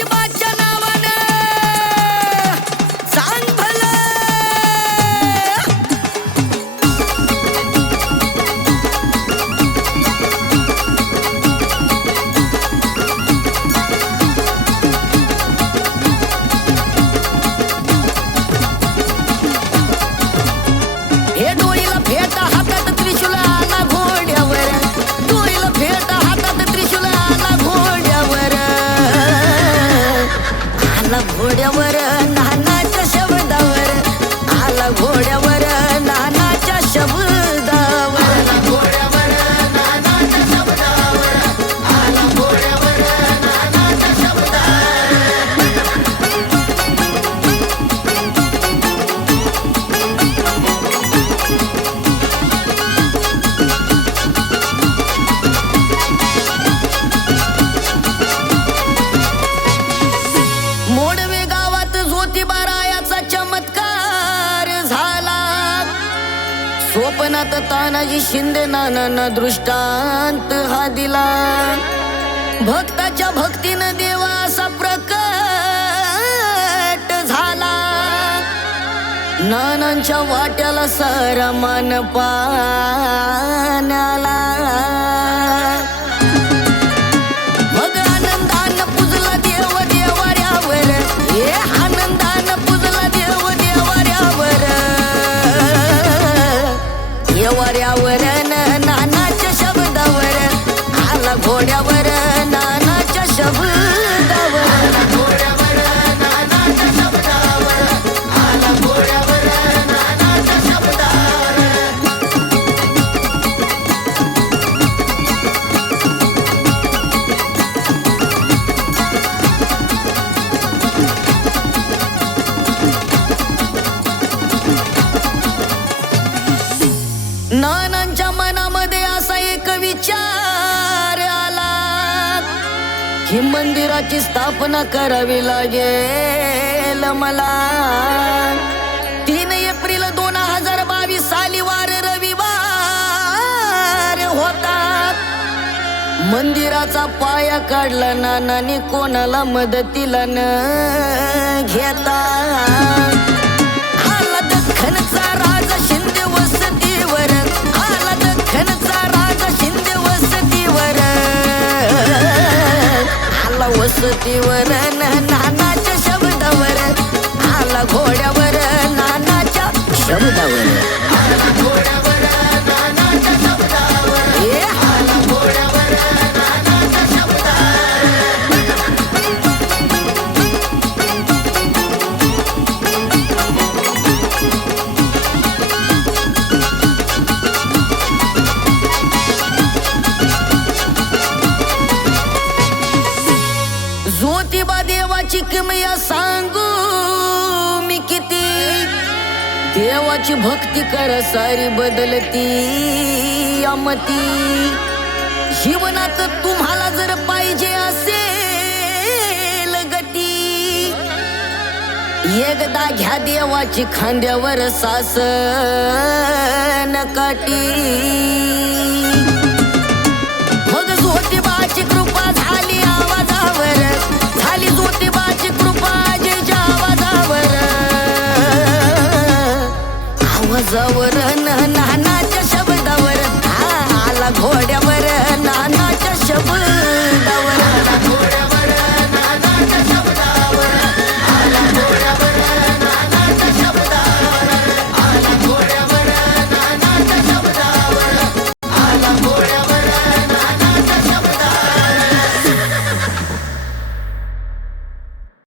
ज्योतिबाच्या नावानं सांग भलं. हे डोईला फेट हातात त्रिशूल आला घोड्यावर, डोईला फेट हातात त्रिशूल आला घोड्यावर, आला घोड्यावर नानाच्या शब्दावर, आला घोड्यावर नानाच्या शब्दावर, आला घोड्यावर नानाच्या शब्दावर, आला घोड्यावर नानाच्या शब्दावर. मोडवे गावात ज्योतिबारायाचा चमत्कार झाला. स्वप्नात तानाजी शिंदे नानांना दृष्टांत हा दिला. भक्ताच्या भक्तीनं देवा असा प्रकट झाला. नानांच्या वाट्याला सारा मान पाण्याला. मग आनंदानं पुजला देव देवाऱ्यावर, हे आनंदानं पुजला देव देवाऱ्यावर, देवाऱ्यावर नानाच्या शब्दावर, आला घोड्यावर नानाच्या शब्दावर, आला घोड्यावर नानाच्या शब्दावर, आला घोड्यावर नानाच्या शब्दावर. नानांच्या मनामध्ये असा एक विचार आला की मंदिराची स्थापना करावी लागेल मला. 3 एप्रिल 2022 साली वार रविवार होता. मंदिराचा पाया काढला नानांनी कोणाला मदतीला न घेता. आला दख्खनचा राजा शिंदे वसतीवर, आला दख्खनचा राजा शिंदे वसतीवर, आला वसतीवर नानाच्या शब्दावर, आला घोड्यावर नानाच्या शब्दावर, आला घोड्यावर नानाच्या शब्दावर, हे आला घोड्यावर नानाच्या शब्दावर. ज्योतिबा देवाची किमया सांगू मी किती. देवाची भक्ती कर सारी बदलती अमती. जीवनात तुम्हाला जर पाहिजे असेल गती, एकदा घ्या देवाची खांद्यावर सासन काठी.